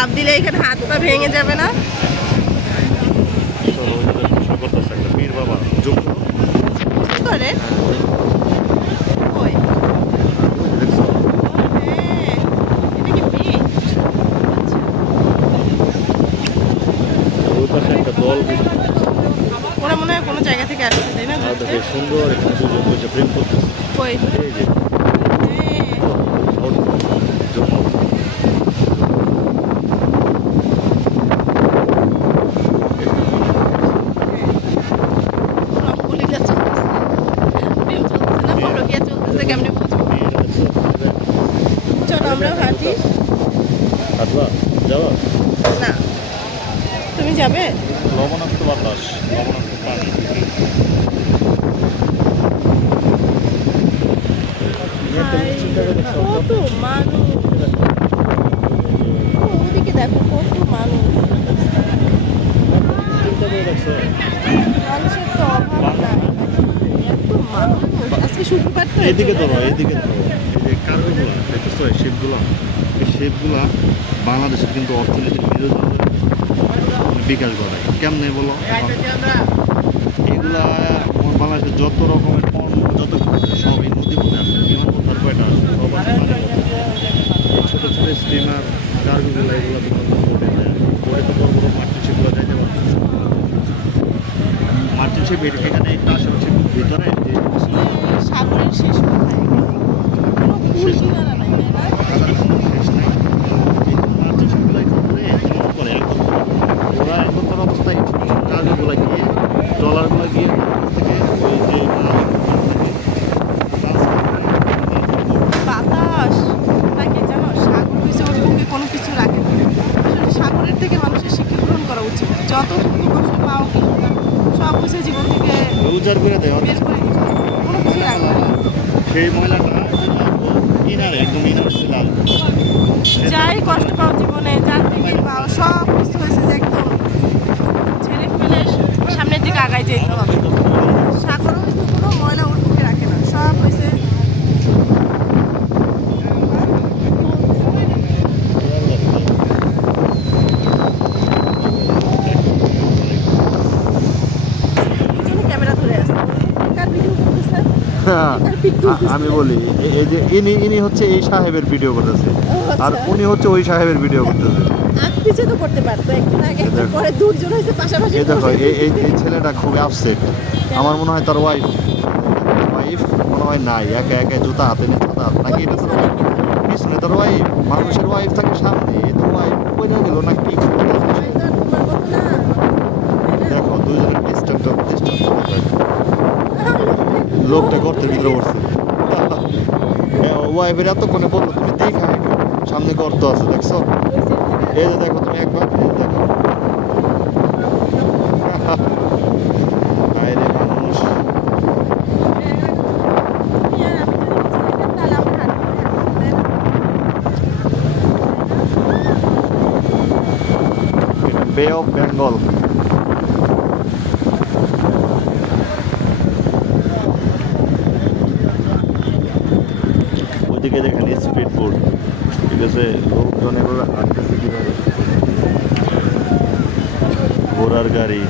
লাফ দিলে এখানে হাত পা ভেঙে যাবে না? পীর বাবা যোগ করে কই? দেখছো হ্যাঁ, এটা কি beach? আচ্ছা। ওই পাশে একটা দল ওরা মনে হয় কোনো জায়গা থেকে আসছে, তাই না? ঘুরতে? সুন্দর এখানে দুজন বসে প্রেম করতেছে কই? এই যে হ্যাঁ। জন্য রঙ্গোলিটা চলতেছে। প্রেম চলতেছে না, পরকীয়া চলতেছে, কেমনে বুঝবো? চলো আমরাও হাঁটি। হাঁটবা যাওয়া না, তুমি যাবে? লবণাক্ত বাতাস লবণাক্ত পানি কত মানুষ! ওদিকে দেখো কত মানুষ! মানুষের তো অভাব নাই। এত মানুষ! আজকে শুক্রবার তো, এদিকে ধরো এদিকে ধরো এই যে কার্গোগুলা দেখতেছো এই শেপগুলা বাংলাদেশের কিন্তু অর্থনীতির মেরুদণ্ড বিকাশ ঘটায় কেমনে বলো এগুলা আমার বাংলাদেশের যত রকমের পণ্য যত সব এই নদী পথে আসে বিমানবন্দর কয়টা আসে সব আছে এই ছোটো ছোটো স্টিমার কার্গোগুলো এগুলো তোমার বোটে যায় বোটে তো বড় বড় মার্চেন্ট শিপগুলো যাইতে পারছে মার্চেন্ট শিপ এখানে একটা আসে হচ্ছে ভিতরে যে সাগরের শেষ কোথায়? কোনো কুল কিনারা নাই, তাই না? সাধারণ কোনো শেষ নাই এই মার্চেন্ট শিপগুলো করে ওরা একদম অবস্থায় কার্গোগুলো গিয়ে ডলারগুলো গিয়ে থেকে ওই যে বাতাস তাকে জানো, সাগর হয়েছে ওর বুকে কোনো কিছু রাখে না। আসলে সাগরের থেকে মানুষের শিক্ষা গ্রহণ করা উচিত। যতটুকু কষ্ট পাও কি সব কিছু জীবন থেকে উজাড় করে দেয় বের করে দিতে হবে। কোনো কিছু রাখবে না। সেই ময়লাটা ইনারে একদম ইনারে চলে আসবে যাই কষ্ট পাও জীবনে, যার থেকে পাও সব কিছু হয়েছে যে একদম ছেড়ে ফেলে সামনের দিকে আগায় যেতে হবে। সাগরও হয়েছে কোনো ময়লা ওর বুকে রাখে না, সব হয়েছে ক্যামেরা ধরে আসছে। কার ভিডিও করতেছে? কার পিক তুলতেছে? আমি বলি এই যে ইনি হচ্ছে এই সাহেবের ভিডিও করতেছে ও আচ্ছা। আর উনি হচ্ছে ওই সাহেবের ভিডিও করতেছে আগ পিছে তো করতে পারতো, একজন আগে একজন দেখো। পরে, দুজন হয়েছে পাশাপাশি এই দেখো বসে। এই ছেলেটা খুবই আপসেট আমার মনে হয় তার ওয়াইফ মনে হয় নাই একা একা জুতা হাতে নিয়ে জুতা হাত নাকি এটা পিছনে পিছনে তার ওয়াইফ মানুষের ওয়াইফ থাকে সামনে এই তো ওয়াইফ কই না গেল না কি করতে তোমার মতো না। দেখো দুজনের ডিস্টেন্স লোকটা গর্তের ভিতরে পড়ছে ওয়াইফের এতক্ষণে বললো তুমি দেখা সামনে গর্ত আছে দেখছো এই যে দেখো তুমি একবার এই যে দেখো হায় রে মানুষ বে অফ বেঙ্গল ওইদিকে দেখেন স্পিড বোট ঠিক আছে লোকজন এগুলো আটকেছে কীভাবে ঘোড়ার গাড়ি